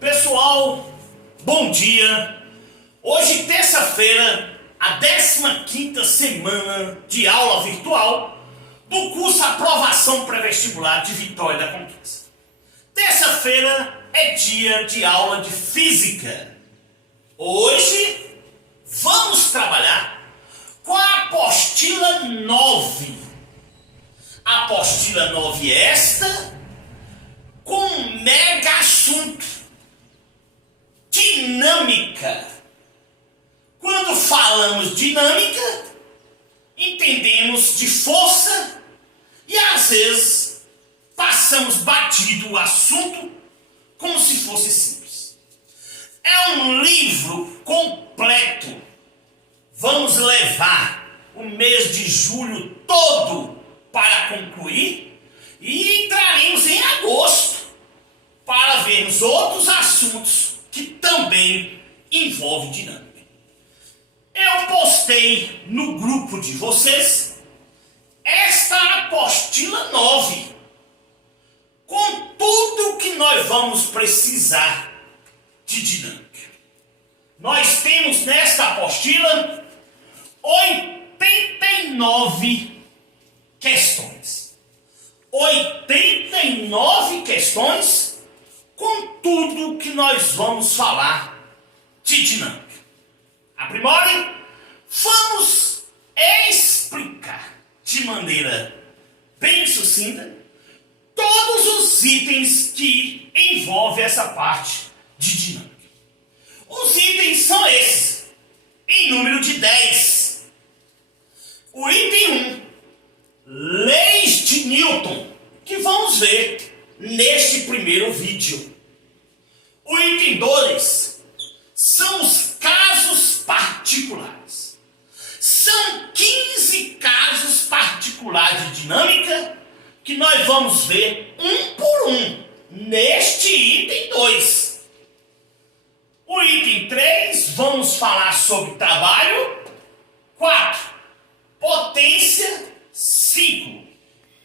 Pessoal, bom dia! Hoje, terça-feira, a 15ª semana de aula virtual do curso Aprovação Pré-Vestibular de Vitória da Conquista. Terça-feira é dia de aula de Física. Hoje vamos trabalhar com a apostila 9. A apostila 9 esta com um mega assunto: dinâmica. Quando falamos dinâmica, entendemos de força e às vezes passamos batido o assunto como se fosse simples. É um livro completo. Vamos levar o mês de julho todo para concluir e entraremos em agosto para vermos outros assuntos que também envolvem dinâmica. Eu postei no grupo de vocês esta apostila 9 com tudo que nós vamos precisar de dinâmica. Nós temos nesta apostila 89 questões. 89 questões com tudo que nós vamos falar de dinâmica. Aprimorem, vamos explicar de maneira bem sucinta todos os itens que envolvem essa parte de dinâmica. Os itens são esses, em número de 10. O item 1, leis de Newton, que vamos ver neste primeiro vídeo. O item 2 são os casos particulares. São 15 casos particulares de dinâmica que nós vamos ver um por um neste item 2. O item 3, vamos falar sobre trabalho. 4, potência. 5,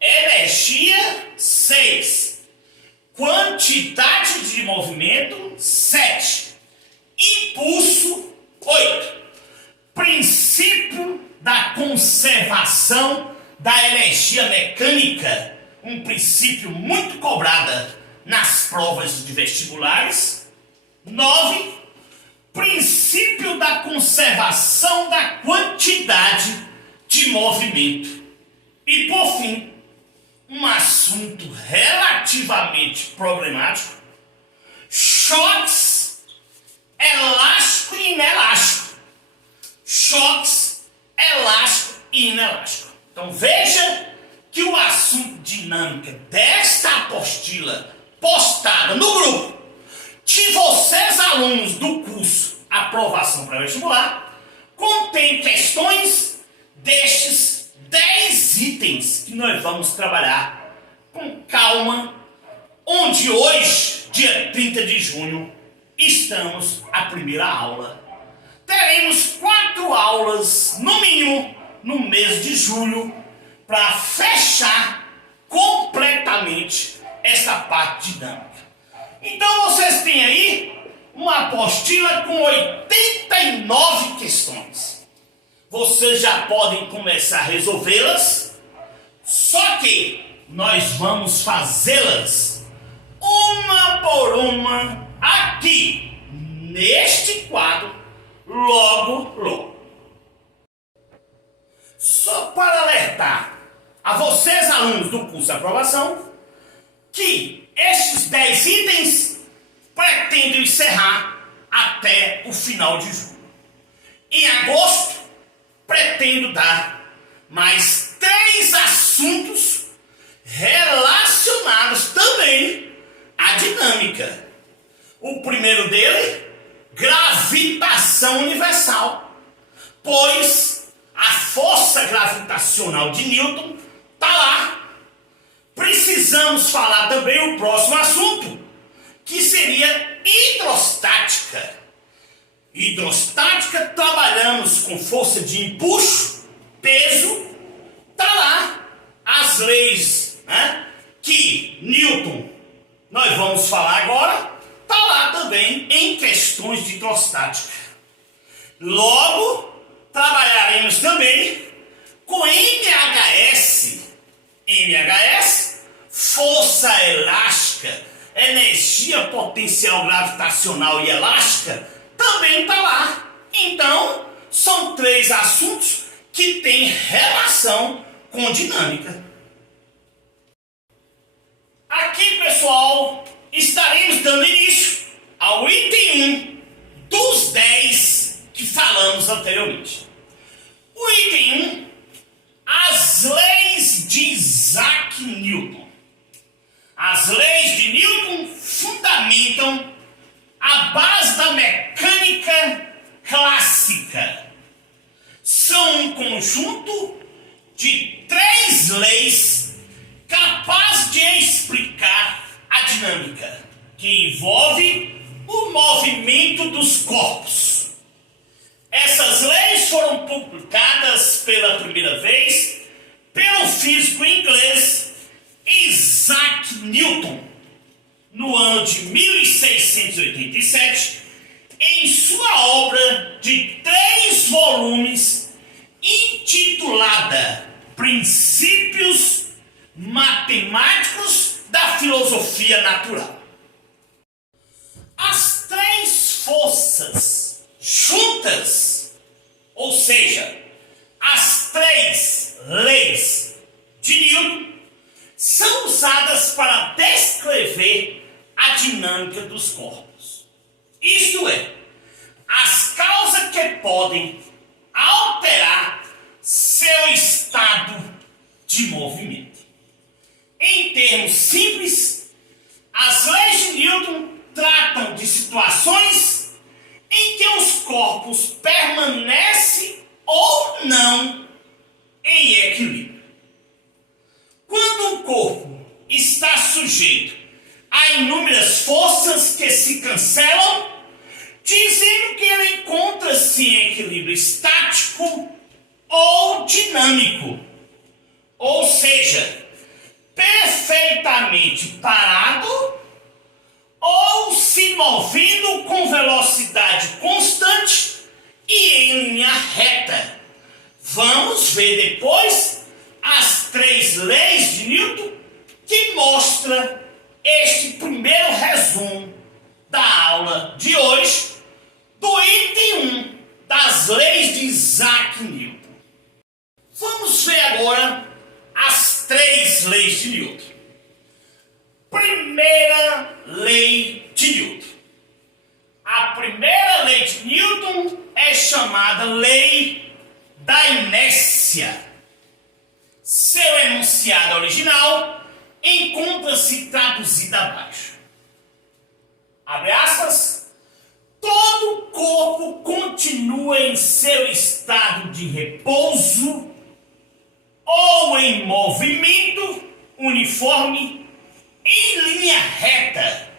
energia. 6, quantidade de movimento. 7, impulso. 8, princípio da conservação da energia mecânica, um princípio muito cobrado nas provas de vestibulares. 9, princípio da conservação da quantidade de movimento. E por fim, um assunto relativamente problemático: choques elástico e inelástico. Choques elástico e inelástico. Então veja que o assunto dinâmica desta apostila postada no grupo de vocês, alunos do curso Aprovação Pré-Vestibular, contém questões destes 10 itens que nós vamos trabalhar com calma, onde hoje, dia 30 de junho, estamos a primeira aula. Teremos 4 aulas, no mínimo, no mês de julho, para fechar completamente esta parte dinâmica. Então vocês têm aí uma apostila com 89 questões. Vocês já podem começar a resolvê-las, só que nós vamos fazê-las uma por uma aqui, neste quadro, logo. Só para alertar a vocês, alunos do curso Aprovação, que estes 10 itens pretendo encerrar até o final de julho. Em agosto, pretendo dar mais 3 assuntos relacionados também à dinâmica. O primeiro dele, gravitação universal, pois a força gravitacional de Newton está lá. Precisamos falar também o próximo assunto, que seria hidrostática. Hidrostática, trabalhamos com força de empuxo, peso. Está lá as leis, né, que Newton nós vamos falar agora. Está lá também em questões de hidrostática. Logo, trabalharemos também com MHS. MHS, força elástica, energia potencial gravitacional e elástica, também está lá. Então, são 3 assuntos que têm relação com dinâmica. Aqui, pessoal, estaremos dando início ao item 1 dos 10 que falamos anteriormente. O item 1, as leis de Isaac Newton. As leis de Newton fundamentam a base da mecânica clássica. São um conjunto de 3 leis capazes de explicar a dinâmica, que envolve o movimento dos corpos. Essas leis foram publicadas pela primeira vez pelo físico inglês Isaac Newton no ano de 1687, em sua obra de 3 volumes intitulada Princípios Matemáticos da Filosofia Natural. As 3 forças juntas, ou seja, as 3 leis de Newton, são usadas para descrever a dinâmica dos corpos. Isto é, as causas que podem alterar seu estado de movimento. Em termos simples, as leis de Newton tratam de situações em que os corpos permanecem ou não em equilíbrio. Quando um corpo está sujeito a inúmeras forças que se cancelam, dizendo que ele encontra-se em equilíbrio estático ou dinâmico, ou seja, perfeitamente parado ou se movendo com velocidade constante e em linha reta. Vamos ver depois as 3 leis de Newton que mostra este primeiro resumo da aula de hoje do item 1 das leis de Isaac Newton. Vamos ver agora as 3 leis de Newton. Primeira lei de Newton. A primeira lei de Newton é chamada lei da inércia. Seu enunciado original encontra-se traduzido abaixo. Abre aspas. Todo corpo continua em seu estado de repouso ou em movimento uniforme em linha reta,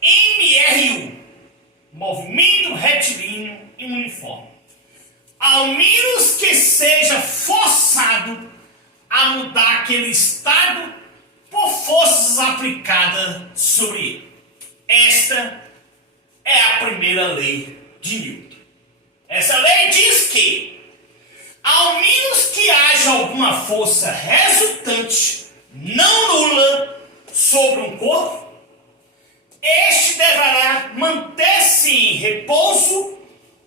MRU, movimento retilíneo e uniforme, ao menos que seja forçado a mudar aquele estado por forças aplicadas sobre ele. Esta é a primeira lei de Newton. Essa lei diz que, ao menos que haja alguma força resultante não nula sobre um corpo, este deverá manter-se em repouso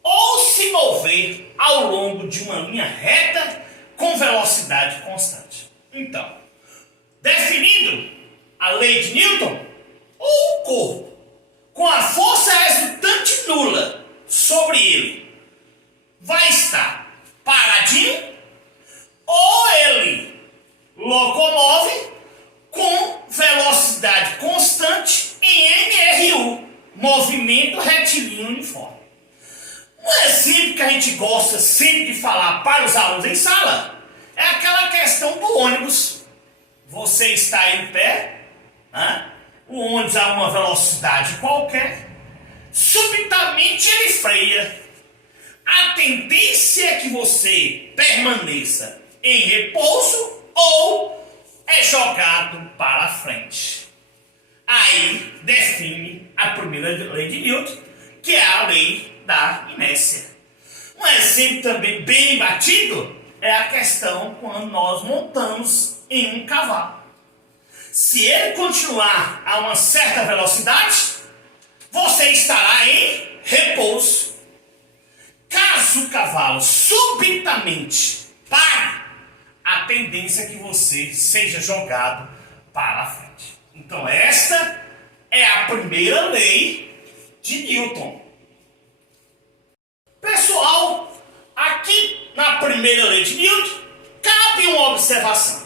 ou se mover ao longo de uma linha reta com velocidade constante. Então, definindo a lei de Newton, o corpo com a força resultante nula sobre ele vai estar paradinho ou ele locomove com velocidade constante em MRU, movimento retilíneo uniforme. Um exemplo que a gente gosta sempre de falar para os alunos em sala é aquela questão do ônibus. Você está em pé, né? O ônibus a uma velocidade qualquer, subitamente ele freia. A tendência é que você permaneça em repouso ou é jogado para frente. Aí define a primeira lei de Newton, que é a lei da inércia. Um exemplo também bem batido é a questão quando nós montamos em um cavalo. Se ele continuar a uma certa velocidade, você estará em repouso. Caso o cavalo subitamente pare, a tendência é que você seja jogado para a frente. Então esta é a primeira lei de Newton. Pessoal, aqui na primeira lei de Newton, cabe uma observação.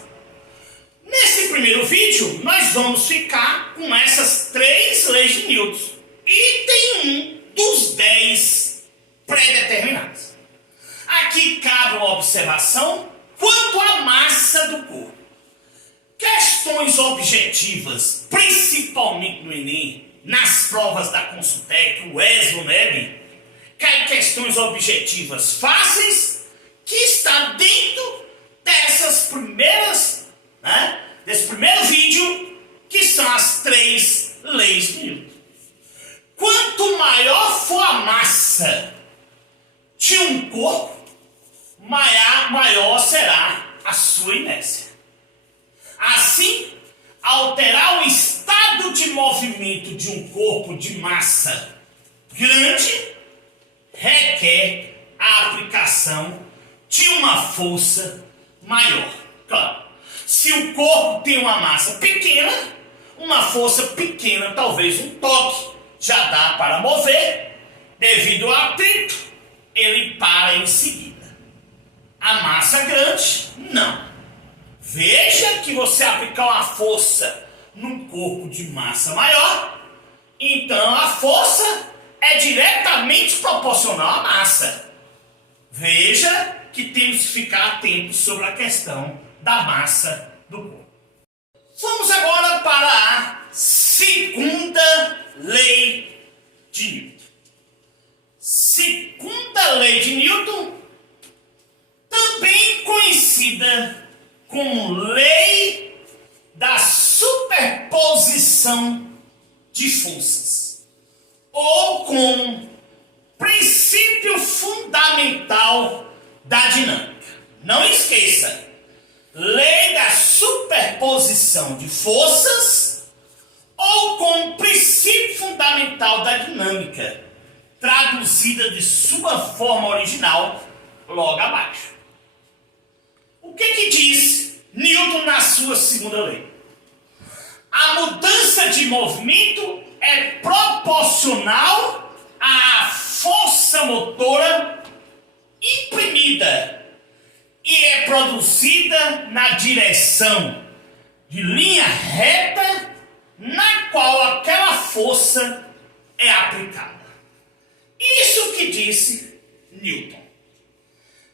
Nesse primeiro vídeo, nós vamos ficar com essas 3 leis de Newton. E tem um dos 10 pré-determinados. Aqui cabe uma observação quanto à massa do corpo. Questões objetivas, principalmente no Enem, nas provas da Consultec, o ESO, NEB, caem questões objetivas fáceis que está dentro dessas primeiras, desse primeiro vídeo, que são as 3 leis de Newton. Quanto maior for a massa de um corpo, maior será a sua inércia. Assim, alterar o estado de movimento de um corpo de massa grande requer a aplicação de uma força maior. Claro, se o corpo tem uma massa pequena, uma força pequena, talvez um toque, já dá para mover. Devido ao atrito, ele para em seguida. A massa grande, não. Veja que você aplicar uma força num corpo de massa maior, então a força é diretamente proporcional à massa. Veja que temos que ficar atentos sobre a questão da massa do corpo. Vamos agora para a segunda lei de Newton. Segunda lei de Newton, também conhecida como lei da superposição de forças, ou como princípio fundamental da dinâmica. Não esqueça, lei da superposição de forças, ou como princípio fundamental da dinâmica, traduzida de sua forma original logo abaixo. O que diz Newton na sua segunda lei? A mudança de movimento é proporcional à força motora imprimida e é produzida na direção de linha reta na qual aquela força é aplicada. Isso que disse Newton.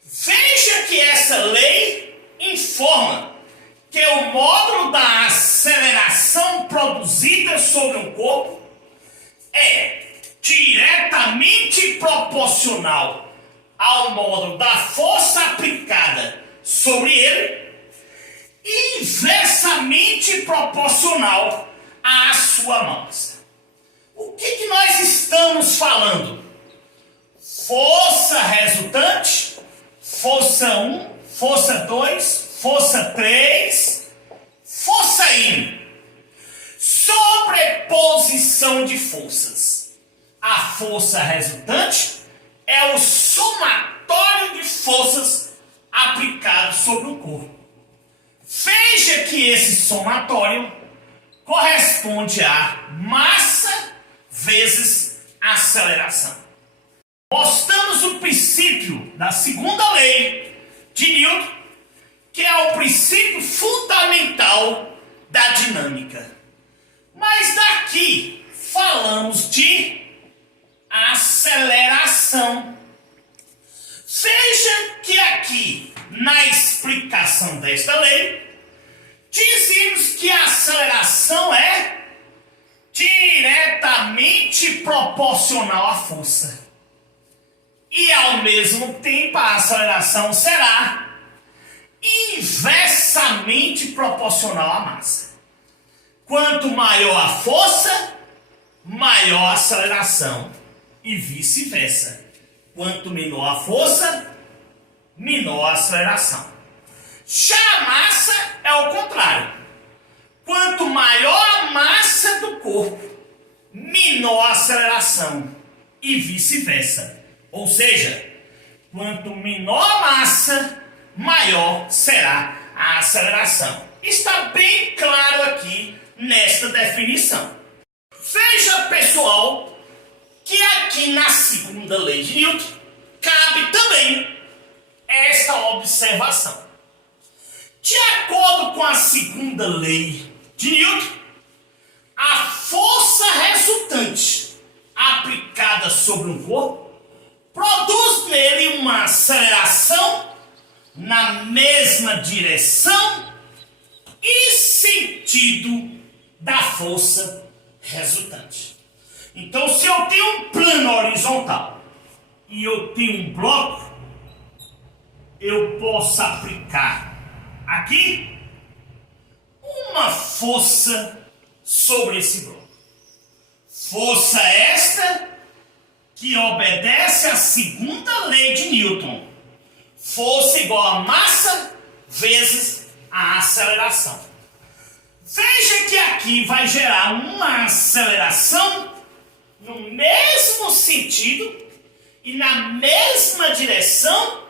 Veja que essa lei informa que o módulo da aceleração produzida sobre um corpo é diretamente proporcional ao módulo da força aplicada sobre ele e inversamente proporcional à sua massa. O que nós estamos falando? Força resultante, força 1, força 2, força 3, força I. Sobreposição de forças. A força resultante é o somatório de forças aplicadas sobre o corpo. Veja que esse somatório corresponde a massa vezes aceleração. Mostramos o princípio da segunda lei de Newton, que é o princípio fundamental da dinâmica. Mas daqui falamos de aceleração. Veja que aqui, na explicação desta lei, dizemos que a aceleração é diretamente proporcional à força. E ao mesmo tempo a aceleração será inversamente proporcional à massa. Quanto maior a força, maior a aceleração. E vice-versa. Quanto menor a força, menor a aceleração. Já a massa é o contrário. Quanto maior a massa do corpo, menor a aceleração. E vice-versa. Ou seja, quanto menor a massa, maior será a aceleração. Está bem claro aqui nesta definição. Veja, pessoal, que aqui na segunda lei de Newton cabe também esta observação. De acordo com a segunda lei de Newton, a força resultante aplicada sobre um corpo produz nele uma aceleração na mesma direção e sentido da força resultante. Então, se eu tenho um plano horizontal e eu tenho um bloco, eu posso aplicar aqui uma força sobre esse bloco. Força esta que obedece à segunda lei de Newton. Força igual a massa vezes a aceleração. Veja que aqui vai gerar uma aceleração no mesmo sentido e na mesma direção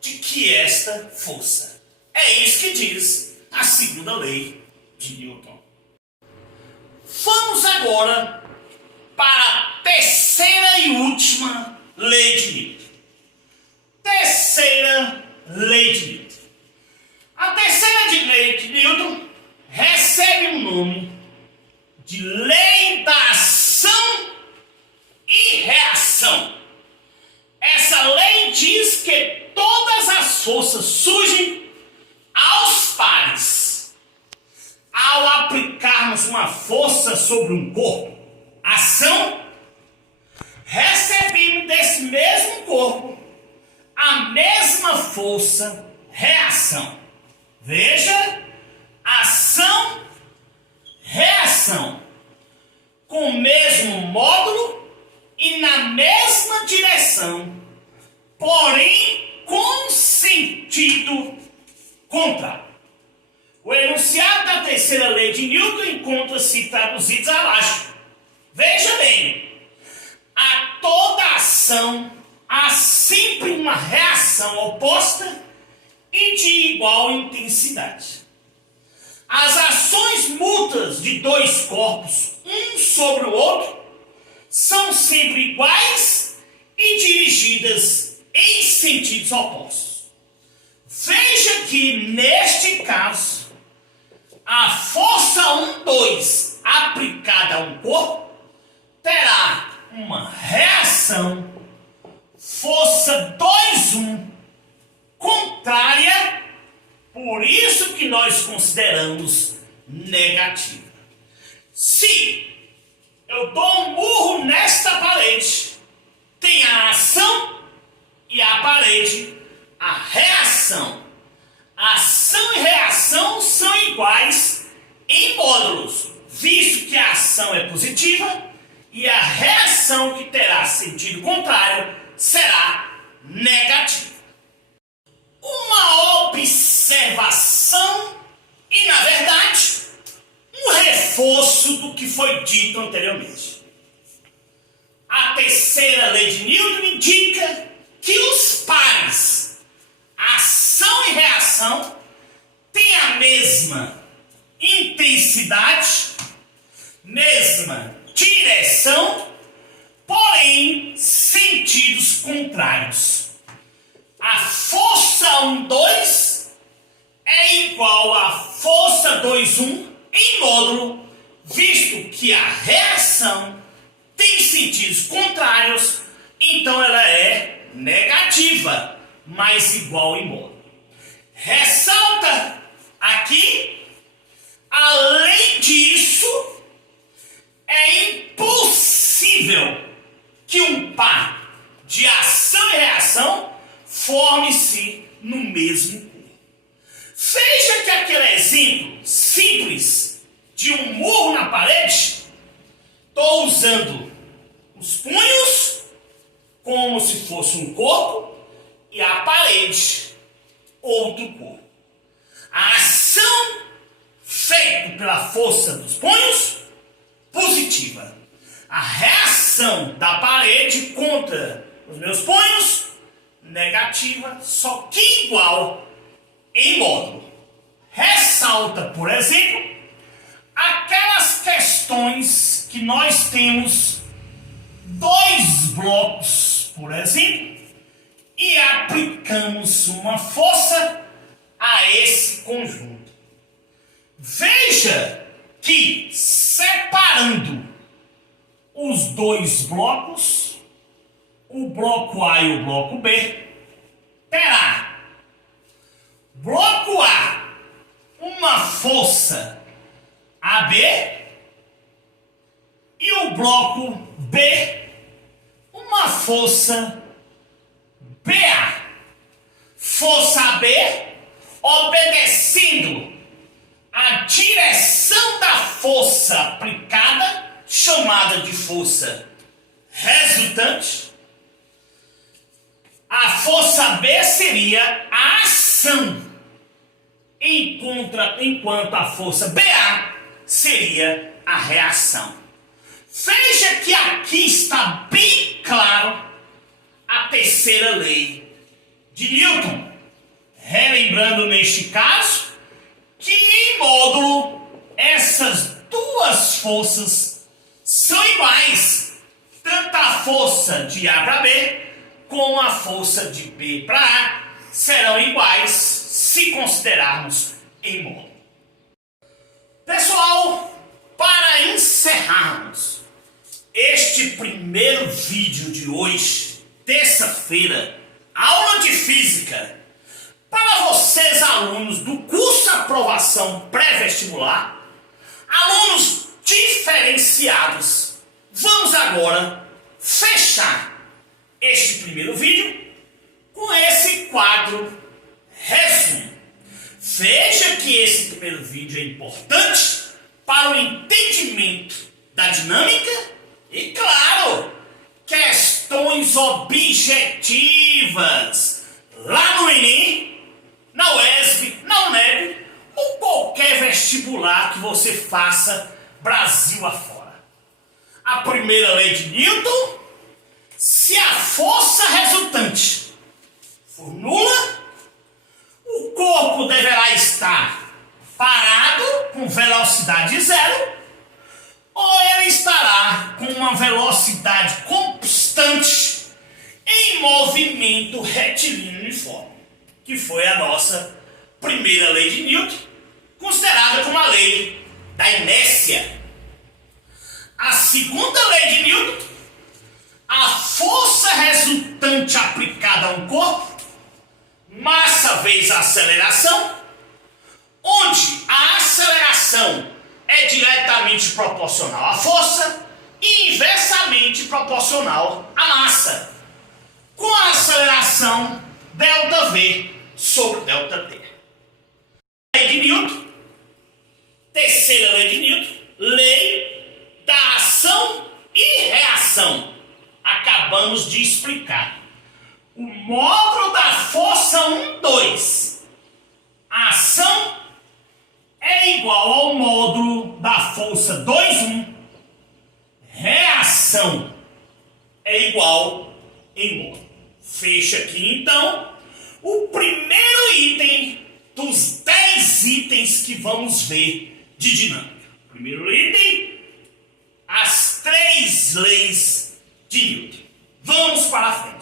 de que esta força. É isso que diz a segunda lei de Newton. Vamos agora para a terceira e última lei de Newton. Terceira lei de Newton. A terceira lei de Newton recebe o nome de lei da ação e reação. Essa lei diz que todas as forças surgem aos pares. Ao aplicarmos uma força sobre um corpo, ação, recebemos desse mesmo corpo a mesma força, reação. Veja, ação, reação, com o mesmo módulo e na mesma direção, porém com sentido contrário. O enunciado da terceira lei de Newton encontra-se traduzidos abaixo. Veja bem, a toda ação há sempre uma reação oposta e de igual intensidade. As ações mútuas de dois corpos, um sobre o outro, são sempre iguais e dirigidas em sentidos opostos. Veja que, neste caso, a força 1,2 aplicada a um corpo terá uma reação força 2,1 contrária, por isso que nós consideramos negativa. Se eu dou um murro nesta parede, tem a ação e a parede, a reação. Ação e reação são iguais em módulos, visto que a ação é positiva e a reação, que terá sentido contrário, será negativa. Uma observação e, na verdade, um reforço do que foi dito anteriormente. A terceira lei de Newton indica que os pares, ação e reação, têm a mesma intensidade, mesma direção, porém sentidos contrários. A força 1,2 é igual à força 2,1 em módulo, visto que a reação tem sentidos contrários, então ela é negativa, mas igual em módulo. Ressalta aqui, além disso, é impossível que um par de ação e reação forme-se no mesmo corpo. Veja que aquele exemplo simples de um murro na parede, estou usando os punhos como se fosse um corpo e a parede outro corpo. A ação feita pela força dos punhos, positiva. A reação da parede contra os meus punhos, negativa, só que igual em módulo. Ressalta, por exemplo, aquelas questões que nós temos dois blocos, por exemplo, e aplicamos uma força a esse conjunto. Veja que, separando os dois blocos, o bloco A e o bloco B, terá bloco A uma força AB e o bloco B uma força BA. Força AB obedecendo a direção da força aplicada, chamada de força resultante. A força B seria a ação, enquanto a força BA seria a reação. Veja que aqui está bem claro a terceira lei de Newton. Relembrando neste caso que em módulo essas duas forças são iguais, tanto a força de A para B como a força de B para A serão iguais se considerarmos em módulo. Pessoal, para encerrarmos este primeiro vídeo de hoje, terça-feira, aula de física, para vocês alunos do curso Aprovação Pré-Vestibular, alunos diferenciados, vamos agora fechar este primeiro vídeo com esse quadro resumo. Veja que esse primeiro vídeo é importante para o entendimento da dinâmica e, claro, questões objetivas lá no Enem, na UESB, na UNEB ou qualquer vestibular que você faça Brasil afora. A primeira lei de Newton: se a força resultante for nula, o corpo deverá estar parado com velocidade zero, ou ele estará com uma velocidade constante em movimento retilíneo uniforme, que foi a nossa primeira lei de Newton, considerada como a lei da inércia. A segunda lei de Newton: a força resultante aplicada a um corpo, massa vezes a aceleração, onde a aceleração é diretamente proporcional à força e inversamente proporcional à massa, com a aceleração ΔV sobre ΔT. Lei de Newton, terceira lei de Newton, lei da ação e reação. Acabamos de explicar. O módulo da força 1, 2. A ação é igual ao módulo da força 2, 1. Reação é igual em módulo. Fecha aqui então o primeiro item dos 10 itens que vamos ver de dinâmica. Primeiro item: as 3 leis de Newton. Vamos para a frente.